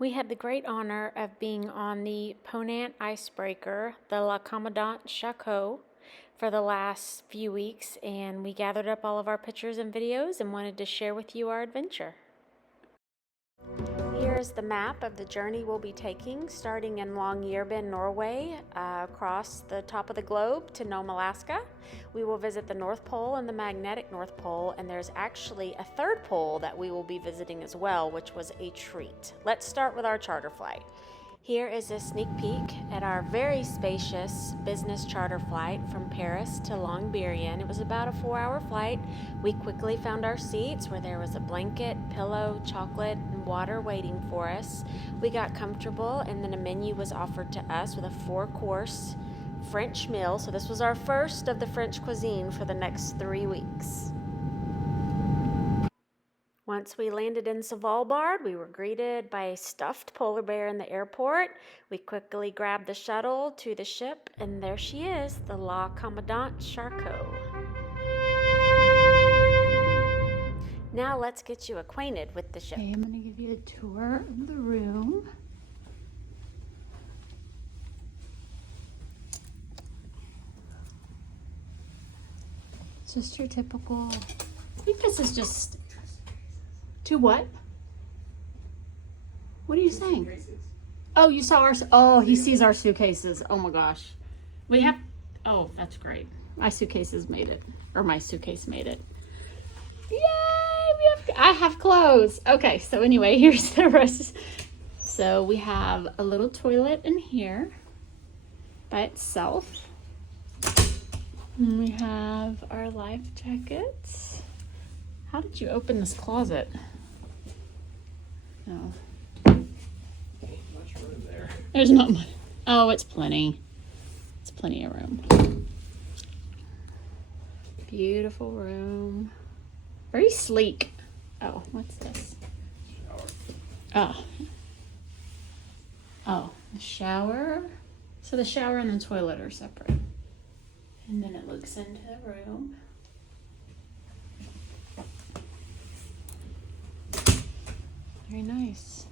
We had the great honor of being on the Ponant icebreaker, the Commandant Charcot, for the last few weeks, and we gathered up all of our pictures and videos and wanted to share with you our adventure. Here is the map of the journey we'll be taking, starting in Longyearbyen, Norway, across the top of the globe to Nome, Alaska. We will visit the North Pole and the magnetic North Pole, and there's actually a third pole that we will be visiting as well, which was a treat. Let's start with our charter flight. Here is a sneak peek at our very spacious business charter flight from Paris to Longyearbyen. It was about a 4-hour flight. We quickly found our seats where there was a blanket, pillow, chocolate, and water waiting for us. We got comfortable, and then a menu was offered to us with a 4-course French meal. So this was our first of the French cuisine for the next 3 weeks. Once we landed in Svalbard, we were greeted by a stuffed polar bear in the airport. We quickly grabbed the shuttle to the ship, and there she is, the La Commandant Charcot. Now let's get you acquainted with the ship. Okay, I'm going to give you a tour of the room. It's just your typical, I think this is just, to what? What are you saying? Oh, you saw our, oh, he sees our suitcases. Oh my gosh. We have, oh, that's great. My suitcases made it, or my suitcase made it. Yay, I have clothes. Okay, so anyway, here's the rest. So we have a little toilet in here by itself. And we have our life jackets. How did you open this closet? No. Much room there. There's not much. Oh, it's plenty. It's plenty of room. Beautiful room. Very sleek. Oh, what's this? Shower. Oh. Oh, the shower. So the shower and the toilet are separate. And then it looks into the room. Very nice.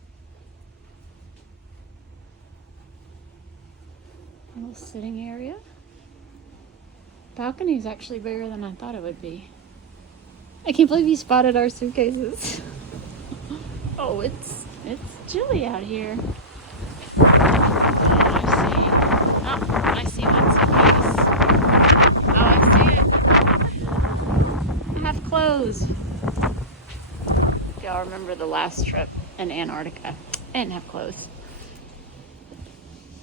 A little sitting area. Balcony is actually bigger than I thought it would be. I can't believe you spotted our suitcases. Oh, it's chilly out here. Oh, I see one suitcase. Oh, I see it. I have clothes. Y'all remember the last trip in Antarctica? I didn't have clothes.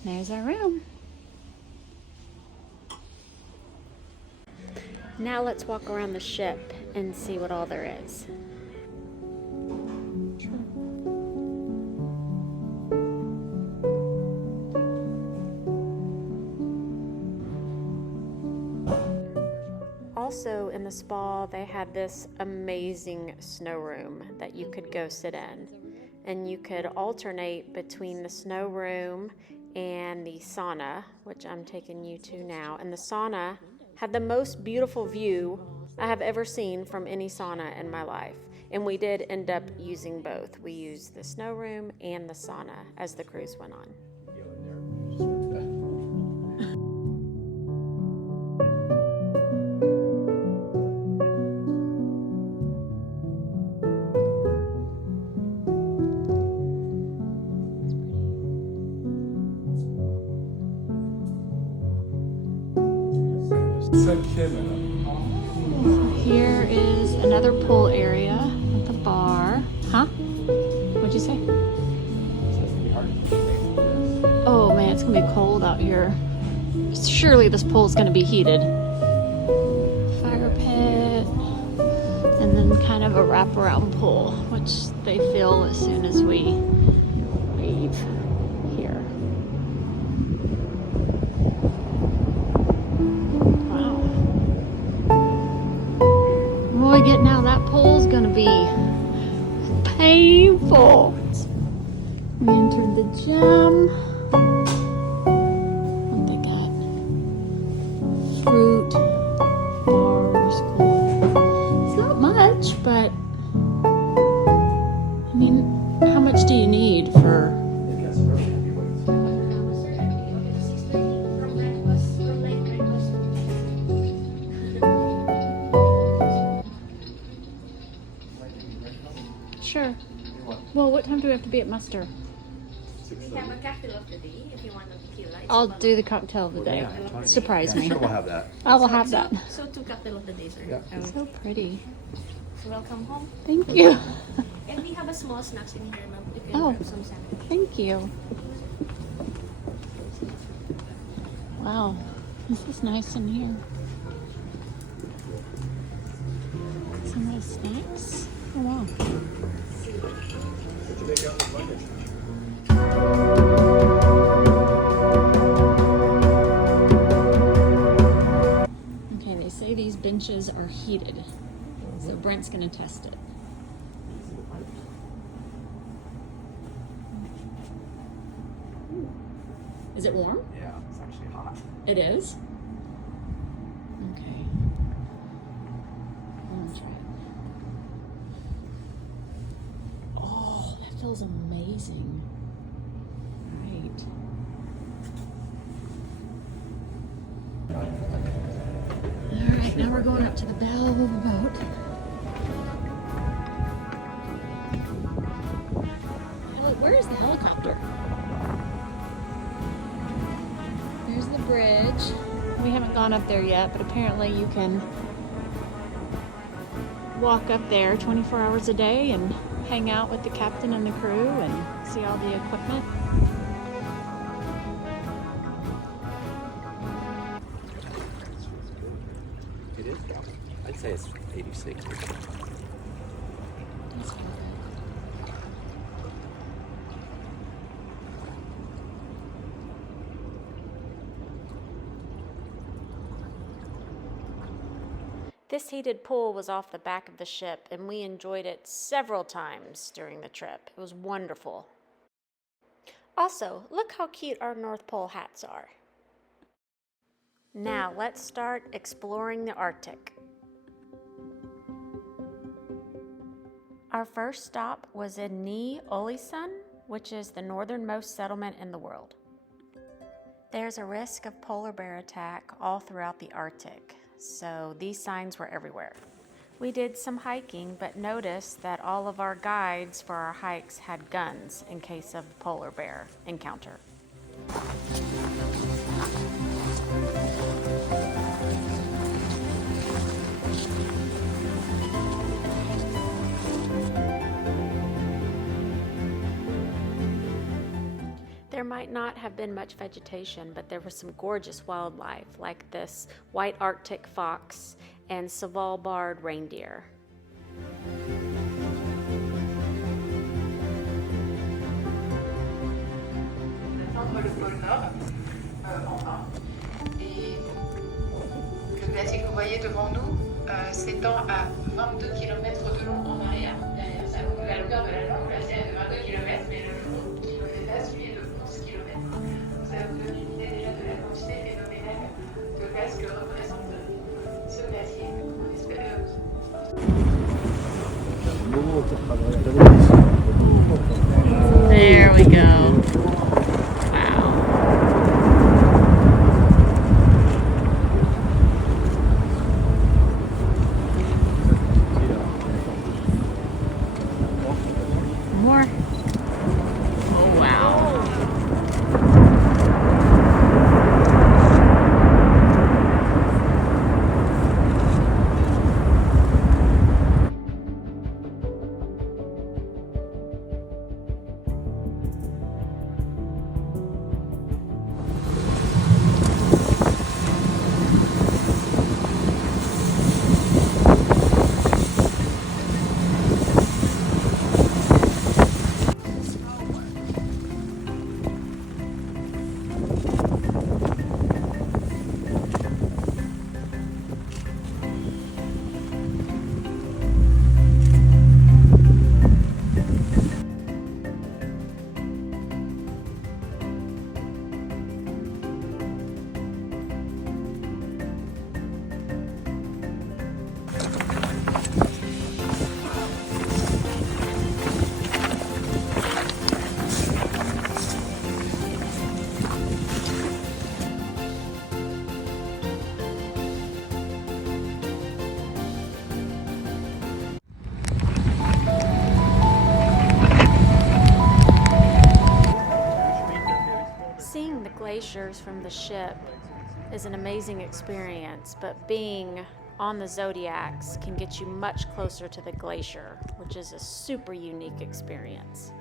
There's our room. Now let's walk around the ship and see what all there is. Also in the spa, they had this amazing snow room that you could go sit in. And you could alternate between the snow room and the sauna, which I'm taking you to now. And the sauna had the most beautiful view I have ever seen from any sauna in my life. And we did end up using both. We used the snow room and the sauna as the cruise went on. Here is another pool area at the bar. Huh? What'd you say? Oh man, it's gonna be cold out here. Surely this pool is gonna be heated. Fire pit, and then kind of a wraparound pool, which they fill as soon as we leave here. Boy, getting out of that pool is gonna be painful. We entered the gym. What they got? Fruit, bars, cool. It's not much, but I mean, How much do you need for? That's really heavyweights. Sure. You want Well, what time do we have to be at muster? 6:30? cocktail of the day if you want a tequila. I'll do the cocktail of the day. Surprise me. Sure, we'll have that. I will have that. So 2 cocktail of the day, sir. Yeah. So pretty. Welcome home. Thank you. And we have a small snacks in here, ma'am. You can Oh. grab some sandwich. Thank you. Wow, this is nice in here. Some nice snacks. Oh wow. Did you make out the bucket? Okay, they say these benches are heated, so Brent's gonna test it. Is it warm? Yeah, it's actually hot. It is? Okay. I'm gonna try it. Oh, that feels amazing. Right. Alright, now we're going up to the bow of the boat. Where is the helicopter? There's the bridge. We haven't gone up there yet, but apparently you can walk up there 24 hours a day and hang out with the captain and the crew and see all the equipment. It is warm. I'd say it's 86. That's good. This heated pool was off the back of the ship, and we enjoyed it several times during the trip. It was wonderful. Also, look how cute our North Pole hats are. Now, let's start exploring the Arctic. Our first stop was in Ny-Ålesund, which is the northernmost settlement in the world. There's a risk of polar bear attack all throughout the Arctic, so these signs were everywhere. We did some hiking, but noticed that all of our guides for our hikes had guns in case of polar bear encounter. There might not have been much vegetation, but there was some gorgeous wildlife like this white Arctic fox and Svalbard reindeer. Entre le pôle Nord, en bas, et le glacier que vous voyez devant nous s'étend à 22 km de long en arrière. Derrière ça, donc la longueur de la longue glacière est de 22 km, mais le long qui nous dépasse, lui, est de 11 km. Donc ça vous donne une idée déjà de la quantité phénoménale de gaz que représente ce glacier. On espère. There we go. Wow. More. Oh, wow. glaciers from the ship is an amazing experience, but being on the Zodiacs can get you much closer to the glacier, which is a super unique experience.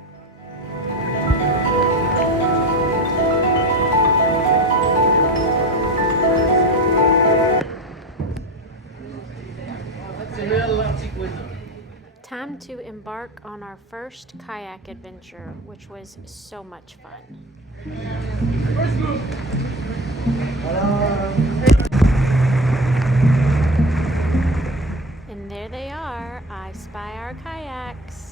Time to embark on our first kayak adventure, which was so much fun. And there they are. I spy our kayaks.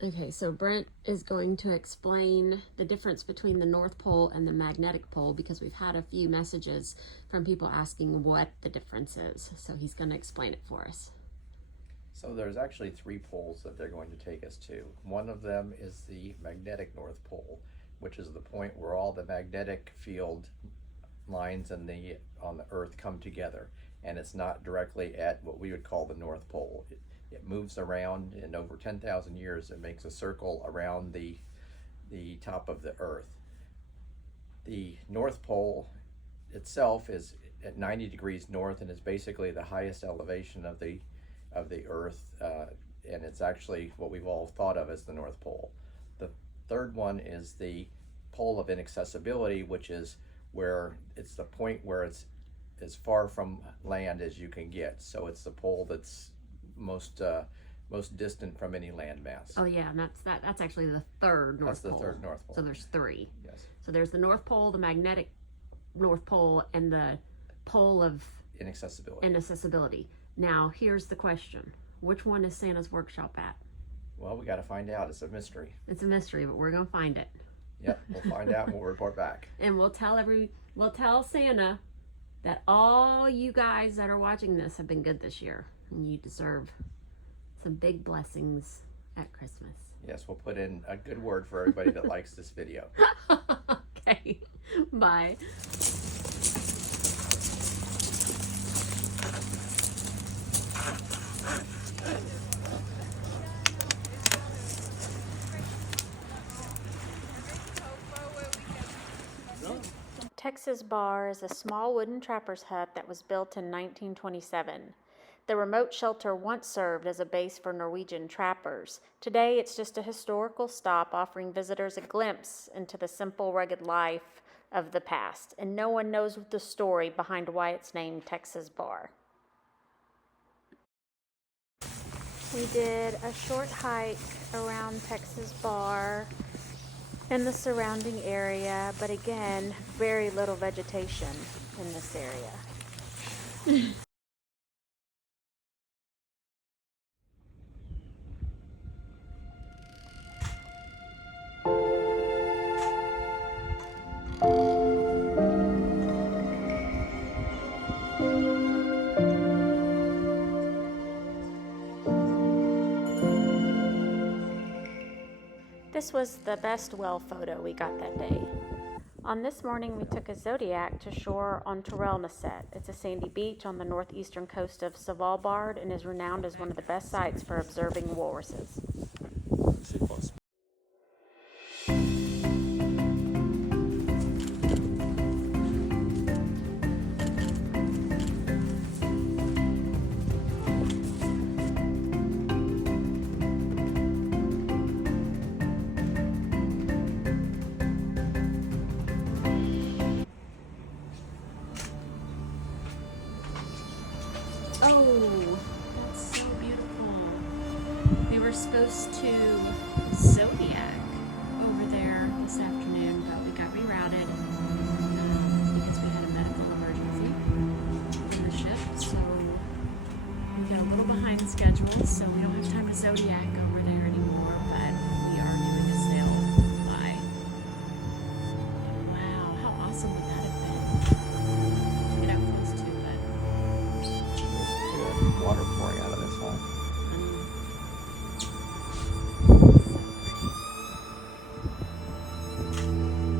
Okay, so Brent is going to explain the difference between the North Pole and the magnetic pole because we've had a few messages from people asking what the difference is. So he's going to explain it for us. So there's actually 3 poles that they're going to take us to. One of them is the magnetic North Pole, which is the point where all the magnetic field lines on the Earth come together. And it's not directly at what we would call the North Pole. It moves around, and over 10,000 years it makes a circle around the top of the Earth. The North Pole itself is at 90 degrees north and is basically the highest elevation of the Earth, and it's actually what we've all thought of as the North Pole. The third one is the pole of inaccessibility, which is where it's the point where it's as far from land as you can get. So it's the pole that's most distant from any landmass. Oh yeah, and that's actually the third North Pole. That's the third North Pole. So there's 3. Yes. So there's the North Pole, the magnetic North Pole, and the pole of inaccessibility. Now here's the question: which one is Santa's workshop at? Well, we got to find out. It's a mystery. It's a mystery, but we're gonna find it. Yep, we'll find out and we'll report back. And we'll tell Santa that all you guys that are watching this have been good this year, and you deserve some big blessings at Christmas. Yes, we'll put in a good word for everybody that likes this video. Okay, bye. Texas Bar is a small wooden trapper's hut that was built in 1927. The remote shelter once served as a base for Norwegian trappers. Today, it's just a historical stop offering visitors a glimpse into the simple, rugged life of the past, and no one knows the story behind why it's named Texas Bar. We did a short hike around Texas Bar and the surrounding area, but again, very little vegetation in this area. This was the best well photo we got that day. On this morning, we took a Zodiac to shore on Torelneset. It's a sandy beach on the northeastern coast of Svalbard and is renowned as one of the best sites for observing walruses. Oh, that's so beautiful. We were supposed to Zodiac over there this afternoon, but we got rerouted because we had a medical emergency on the ship. So we got a little behind schedule, so we don't have time to Zodiac over there anymore, but we are doing a sail by. Wow, how awesome would that have been to get out close to it? Yeah, water pouring out of this hole.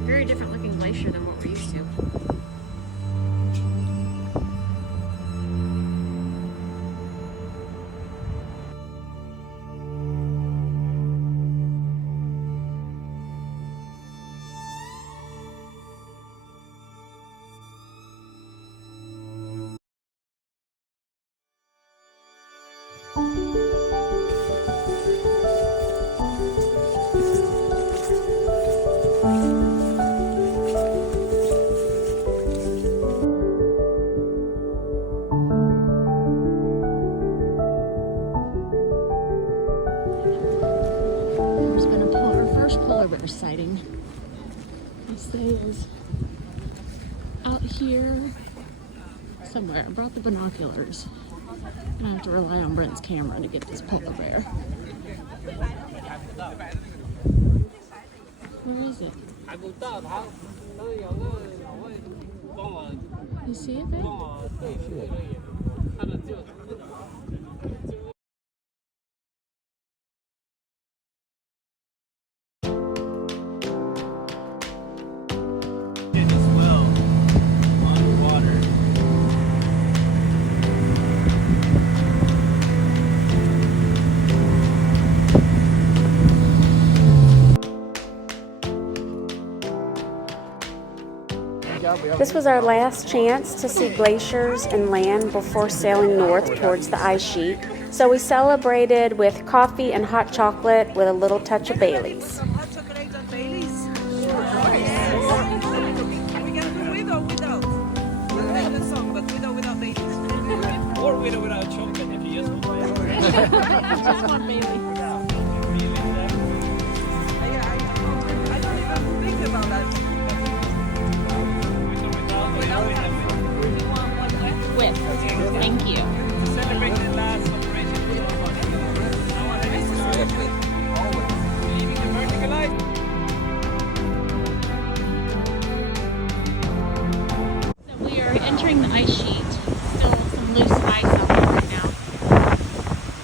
Very different looking glacier than what we're used to. There's been our first polar bear sighting. This day is out here somewhere. I brought the binoculars. I'm gonna have to rely on Brent's camera to get this polar bear. Where is it? You see it there? This was our last chance to see glaciers and land before sailing north towards the ice sheet. So we celebrated with coffee and hot chocolate with a little touch of Bailey's. Some hot chocolate and Bailey's. Are we gonna do with or without? We'll make the song, but with or without Bailey's. Or with or without chocolate if you just want Bailey's. Just one Bailey. I don't even think about that. With. Thank you. Celebrate the last operation. Leaving the vertical line. So we are entering the ice sheet. Still some loose ice out there right now.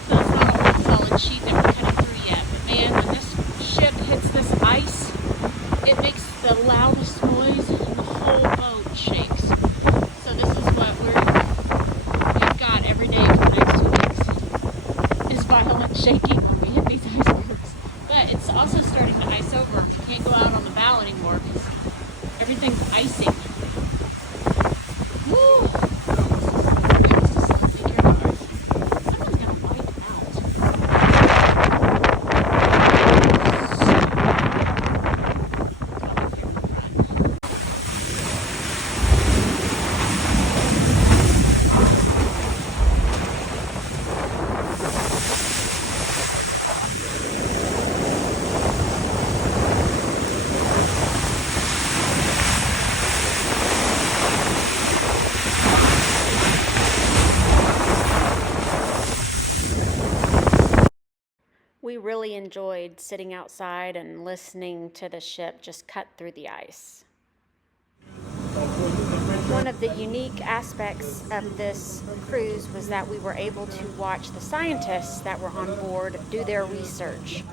So it's not a whole solid sheet that we're cutting through yet. But man, when this ship hits this ice, it makes the loudest noise and the whole boat shakes. So this is what we've got every day for the next 2 weeks is violent shaking when we hit these icebergs. But it's also starting to ice over. We can't go out on the bow anymore because everything's icing. Woo! Someone's gonna wipe We really enjoyed sitting outside and listening to the ship just cut through the ice. One of the unique aspects of this cruise was that we were able to watch the scientists that were on board do their research.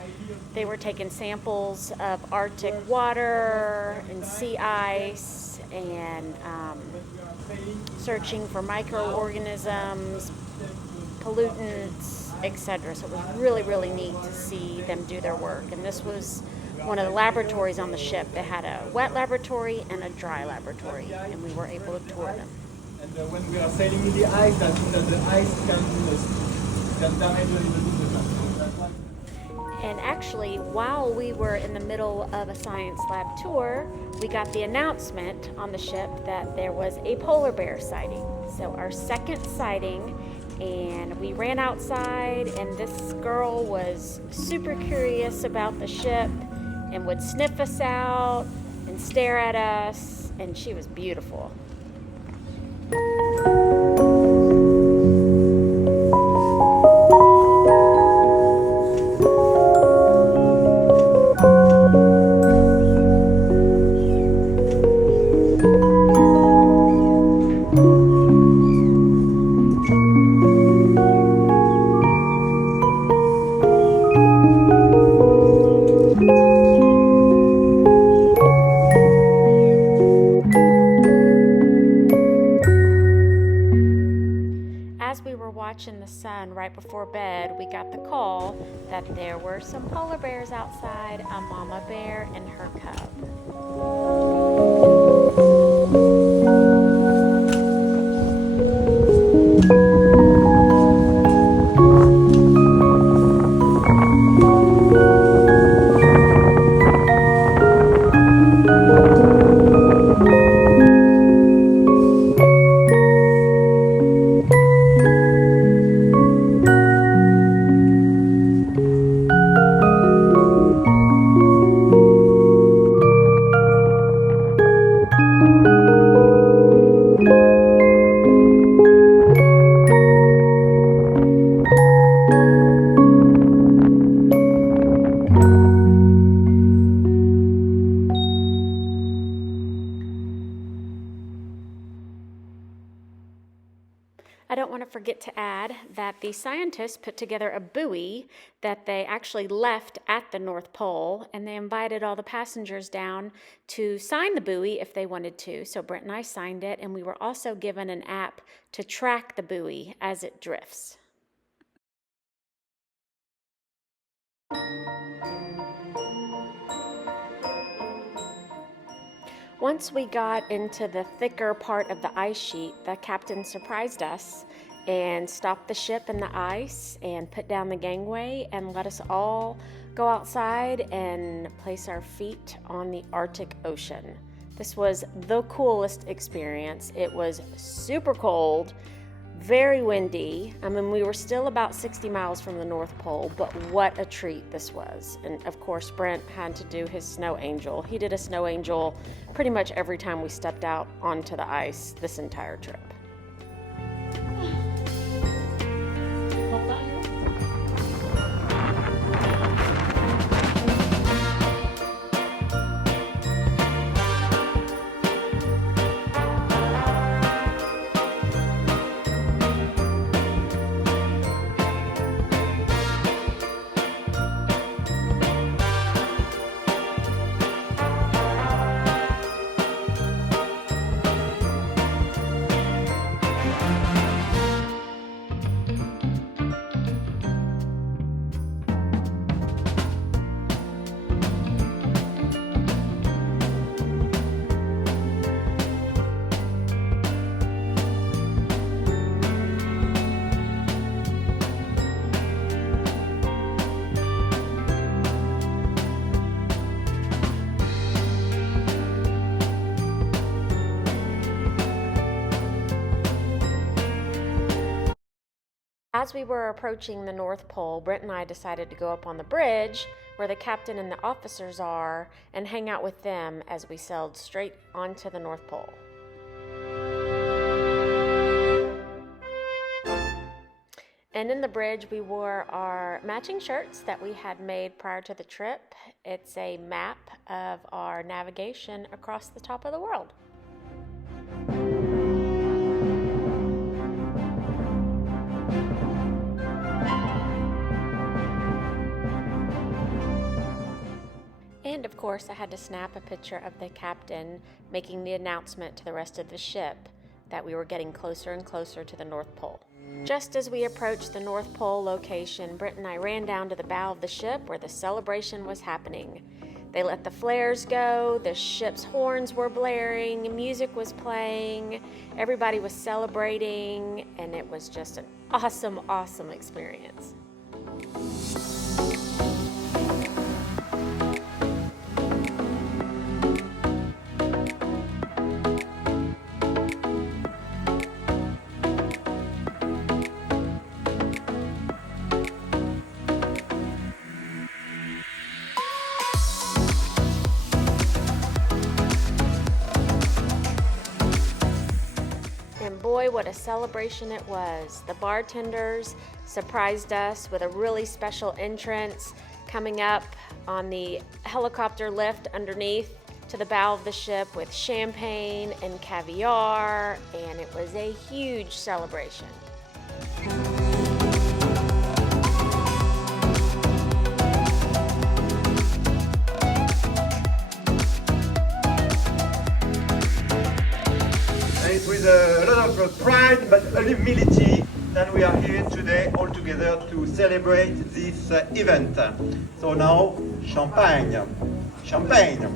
They were taking samples of Arctic water and sea ice and searching for microorganisms, pollutants, etc. So it was really, really neat to see them do their work. And this was one of the laboratories on the ship. They had a wet laboratory and a dry laboratory, and we were able to tour them. And when we are sailing in the ice, that means that the ice can damage a little bit the plant. That's why. And actually, while we were in the middle of a science lab tour, we got the announcement on the ship that there was a polar bear sighting. So our second sighting, and we ran outside, and this girl was super curious about the ship, and would sniff us out and stare at us, and she was beautiful. As we were watching the sun right before bed, we got the call that there were some polar bears outside, a mama bear and her cub. I don't want to forget to add that the scientists put together a buoy that they actually left at the North Pole, and they invited all the passengers down to sign the buoy if they wanted to. So Brent and I signed it, and we were also given an app to track the buoy as it drifts. Once we got into the thicker part of the ice sheet, the captain surprised us and stopped the ship in the ice and put down the gangway and let us all go outside and place our feet on the Arctic Ocean. This was the coolest experience. It was super cold, very windy. I mean, we were still about 60 miles from the North Pole, but what a treat this was. And of course, Brent had to do his snow angel. He did a snow angel pretty much every time we stepped out onto the ice this entire trip. Hold on. As we were approaching the North Pole, Brent and I decided to go up on the bridge where the captain and the officers are and hang out with them as we sailed straight onto the North Pole. And in the bridge, we wore our matching shirts that we had made prior to the trip. It's a map of our navigation across the top of the world. And of course, I had to snap a picture of the captain making the announcement to the rest of the ship that we were getting closer and closer to the North Pole. Just as we approached the North Pole location, Brent and I ran down to the bow of the ship where the celebration was happening. They let the flares go, the ship's horns were blaring, music was playing, everybody was celebrating, and it was just an awesome, awesome experience. what a celebration it was. The bartenders surprised us with a really special entrance coming up on the helicopter lift underneath to the bow of the ship with champagne and caviar, and it was a huge celebration. It's with a lot of pride but humility that we are here today all together to celebrate this event. So now, champagne. Champagne.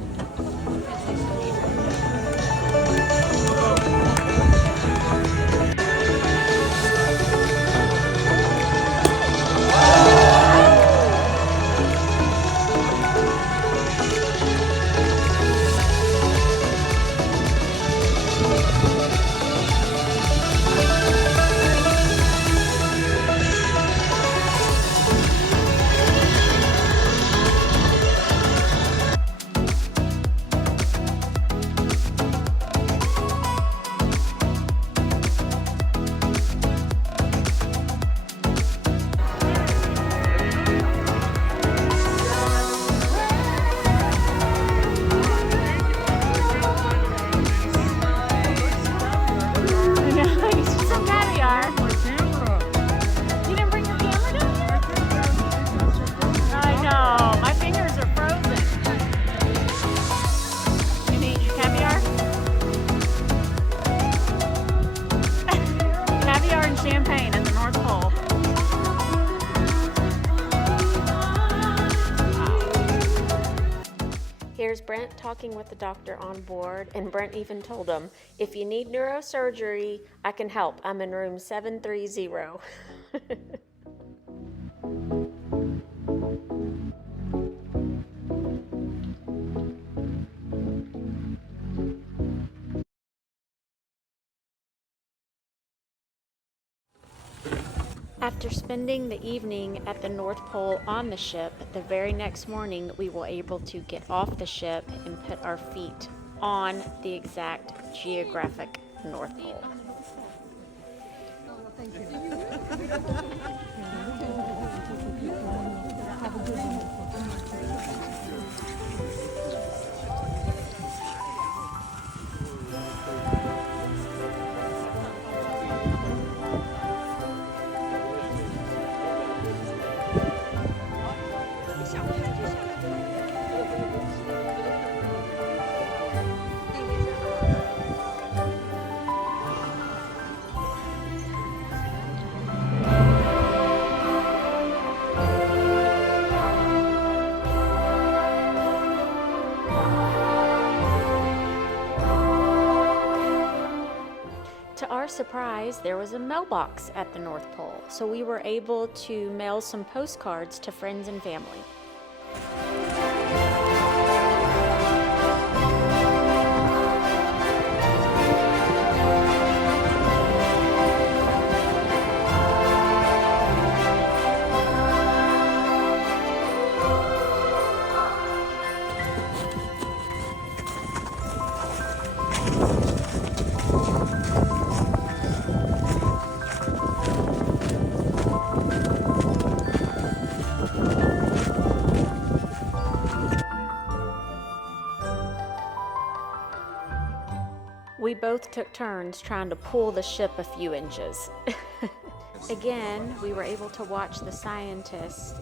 Some caviar. You didn't bring your camera down here? I know, my fingers are frozen. You need caviar? Caviar and champagne in the North Pole. Here's Brent talking with the doctor on board, and Brent even told him, if you need neurosurgery, I can help. I'm in room 730. After spending the evening at the North Pole on the ship, the very next morning we were able to get off the ship and put our feet on the exact geographic North Pole. To our surprise, there was a mailbox at the North Pole, so we were able to mail some postcards to friends and family. We both took turns trying to pull the ship a few inches. Again, we were able to watch the scientists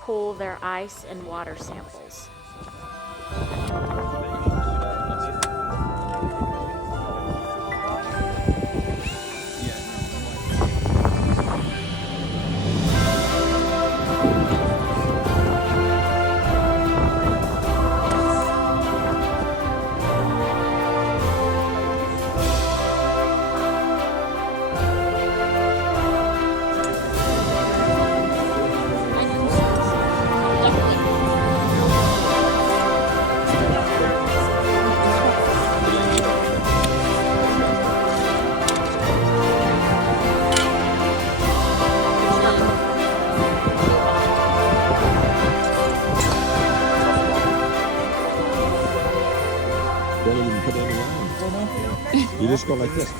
pull their ice and water samples. You just go like this.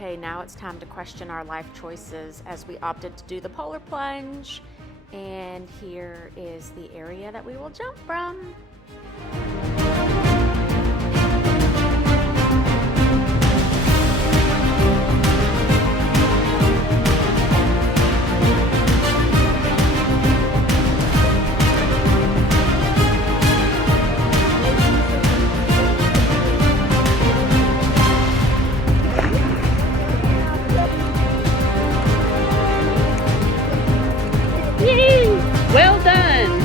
Okay, now it's time to question our life choices as we opted to do the polar plunge. And here is the area that we will jump from. Well done.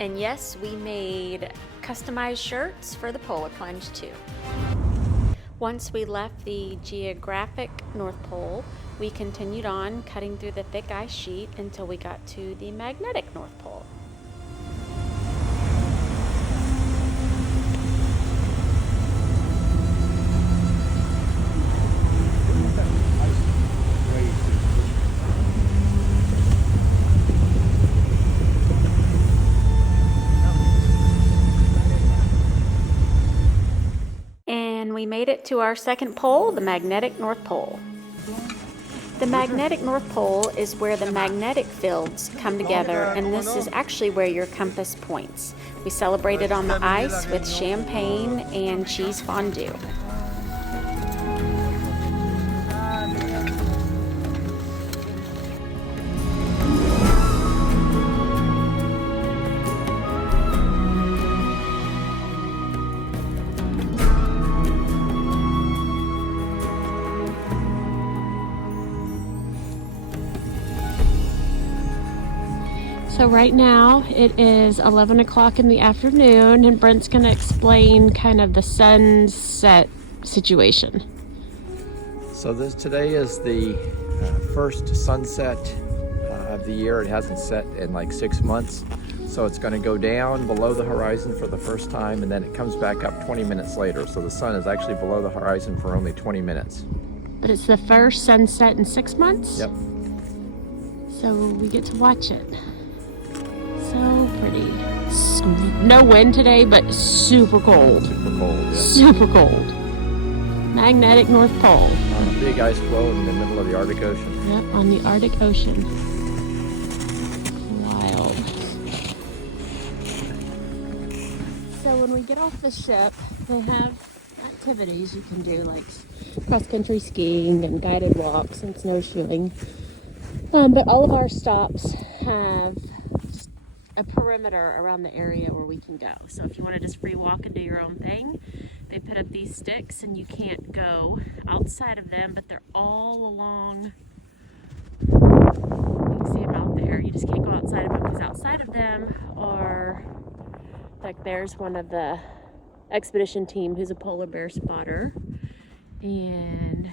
And yes, we made customized shirts for the polar plunge too. Once we left the geographic North Pole, we continued on cutting through the thick ice sheet until we got to the magnetic North Pole. And we made it to our second pole, the magnetic North Pole. The magnetic North Pole is where the magnetic fields come together, and this is actually where your compass points. We celebrated on the ice with champagne and cheese fondue. So right now it is 11 o'clock in the afternoon, and Brent's going to explain kind of the sunset situation. So today is the first sunset of the year. It hasn't set in like 6 months. So it's going to go down below the horizon for the first time, and then it comes back up 20 minutes later. So the sun is actually below the horizon for only 20 minutes. But it's the first sunset in 6 months? Yep. So we get to watch it. So pretty. No wind today, but super cold. Super cold, yeah. Super cold. Magnetic North Pole. On a big ice floe in the middle of the Arctic Ocean. Yep, on the Arctic Ocean. Wild. So when we get off the ship, they have activities you can do, like cross-country skiing and guided walks and snowshoeing. But all of our stops have a perimeter around the area where we can go. So if you want to just free walk and do your own thing, they put up these sticks and you can't go outside of them, but they're all along. You can see them out there. You just can't go outside of them, because outside of them are, like, there's one of the expedition team who's a polar bear spotter, and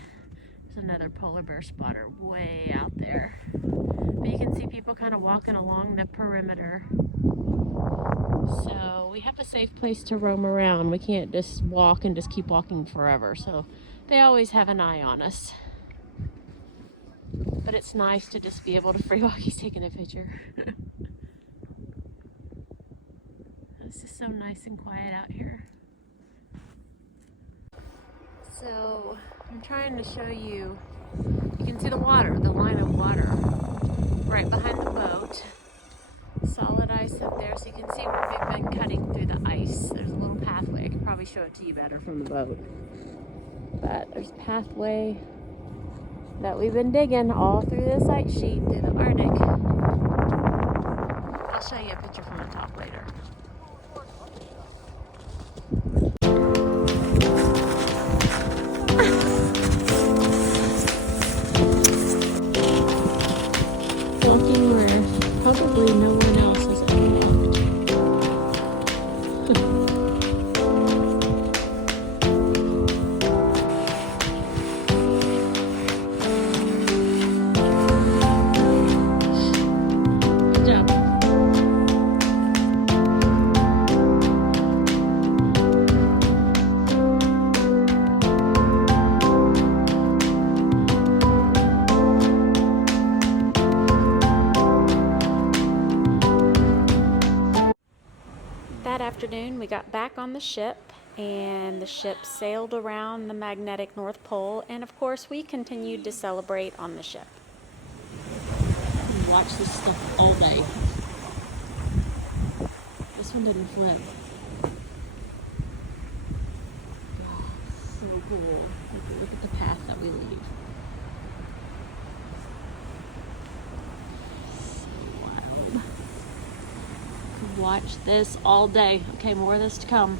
there's another polar bear spotter way out there. But you can see people kind of walking along the perimeter. So we have a safe place to roam around. We can't just walk and just keep walking forever. So they always have an eye on us. But it's nice to just be able to free walk. He's taking a picture. It's just so nice and quiet out here. So I'm trying to show you, you can see the water, the line of water right behind the boat. Solid ice up there, so you can see where we've been cutting through the ice. There's a little pathway. I could probably show it to you better from the boat. But there's a pathway that we've been digging all through this ice sheet through the Arctic. I'll show you a picture from the top later. afternoon, we got back on the ship, and the ship sailed around the magnetic North Pole, and of course, we continued to celebrate on the ship. Watch this stuff all day. This one didn't flip. So cool. Look at the path that we leave. So wild. Could watch this all day. Okay, more of this to come.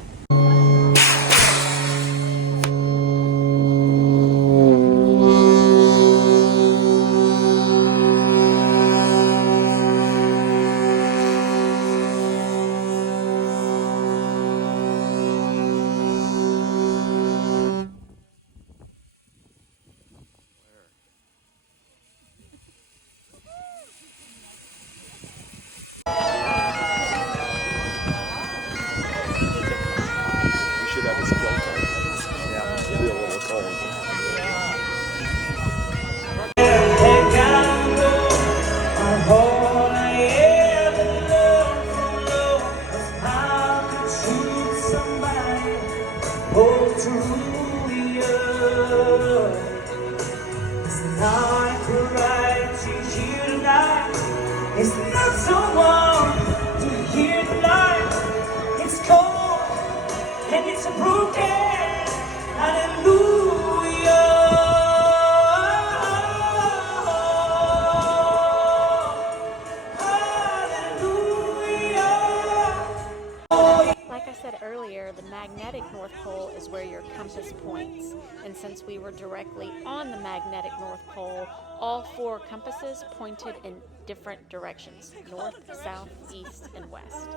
It's not so warm to hear tonight. It's cold and it's a broken hallelujah. Hallelujah. Like I said earlier, the magnetic North Pole is where your compass points. And since we were directly on the magnetic North Pole, all 4 compasses pointed in different directions: north, south, east, and west.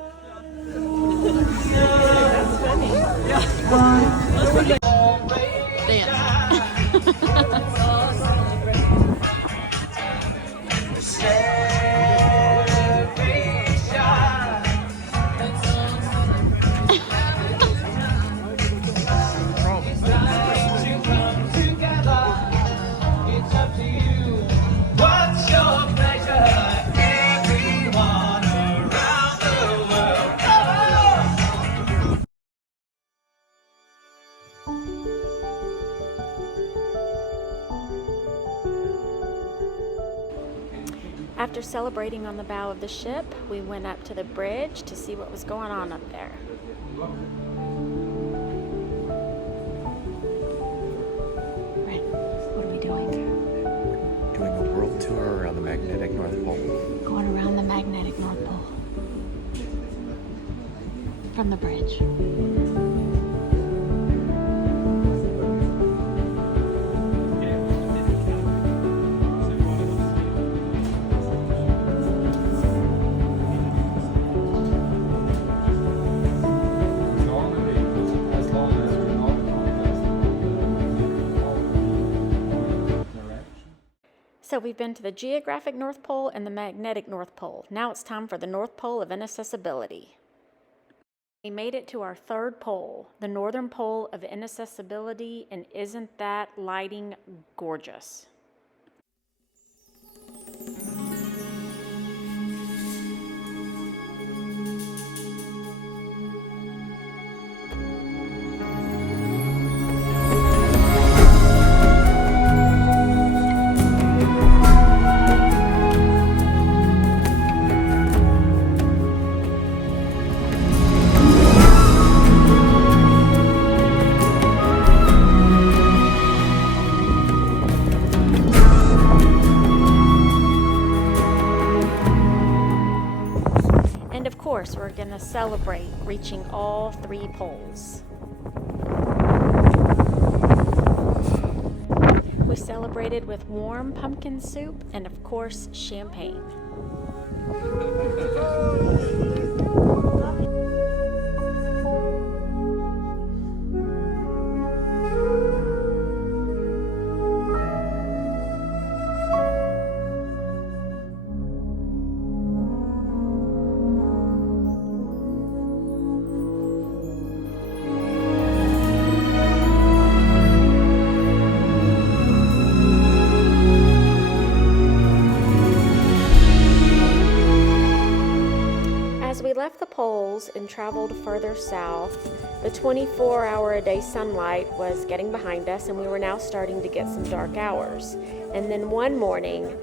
After celebrating on the bow of the ship, we went up to the bridge to see what was going on up there. Brent, what are we doing? Doing a world tour around the magnetic North Pole. Going around the magnetic North Pole. From the bridge. So we've been to the geographic North Pole and the magnetic North Pole. Now it's time for the North Pole of inaccessibility. We made it to our 3rd pole, the northern pole of inaccessibility, and isn't that lighting gorgeous? We're going to celebrate reaching all 3 poles. We celebrated with warm pumpkin soup and, of course, champagne. poles and traveled further south. The 24-hour-a-day sunlight was getting behind us, and we were now starting to get some dark hours. And then one morning,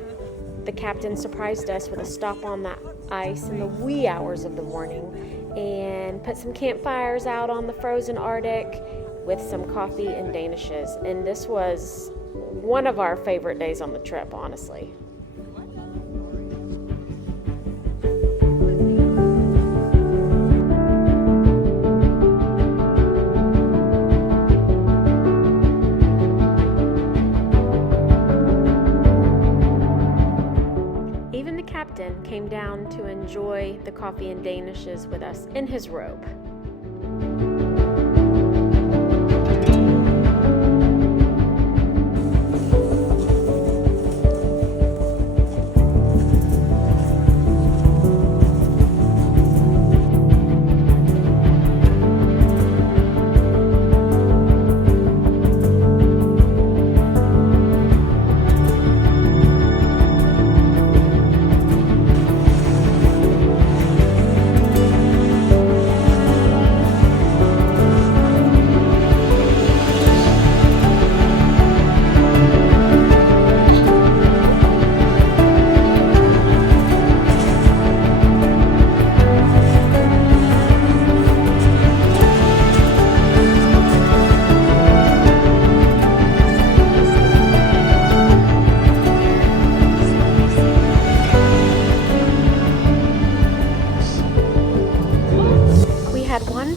the captain surprised us with a stop on the ice in the wee hours of the morning and put some campfires out on the frozen Arctic with some coffee and danishes. And this was one of our favorite days on the trip, honestly. Even the captain came down to enjoy the coffee and danishes with us in his robe.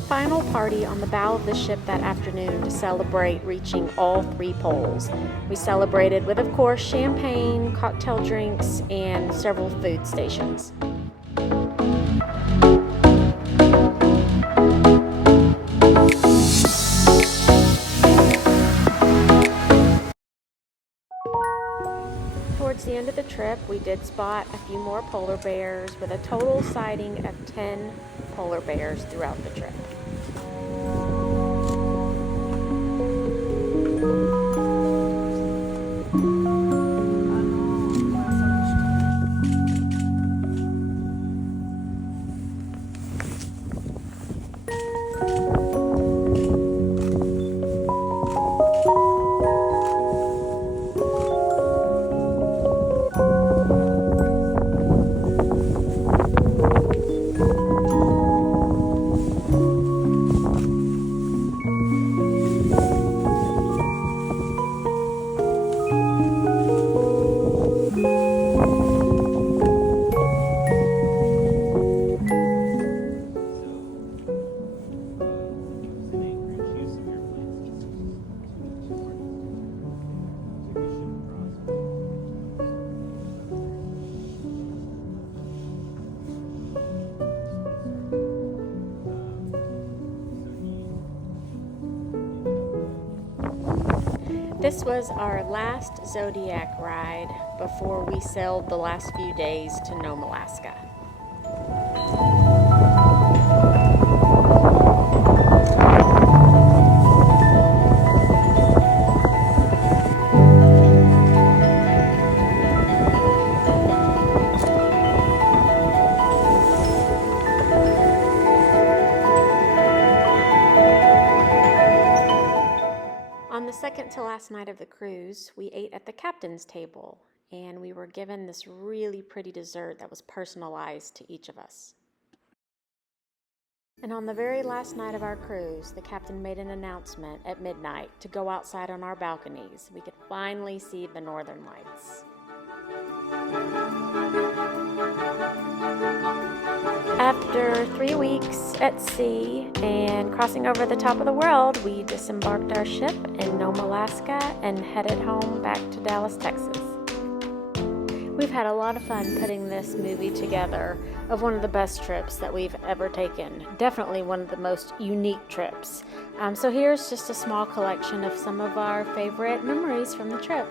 Final party on the bow of the ship that afternoon to celebrate reaching all 3 poles. We celebrated with, of course, champagne, cocktail drinks, and several food stations. Towards the end of the trip, we did spot a few more polar bears, with a total sighting of 10 polar bears throughout the trip. This was our last Zodiac ride before we sailed the last few days to Nome, Alaska. On the second to last night of the cruise, we ate at the captain's table, and we were given this really pretty dessert that was personalized to each of us. And on the very last night of our cruise, the captain made an announcement at midnight to go outside on our balconies. We could finally see the northern lights. After 3 weeks at sea and crossing over the top of the world, we disembarked our ship in Nome, Alaska, and headed home back to Dallas, Texas. We've had a lot of fun putting this movie together of one of the best trips that we've ever taken. Definitely one of the most unique trips. So here's just a small collection of some of our favorite memories from the trip.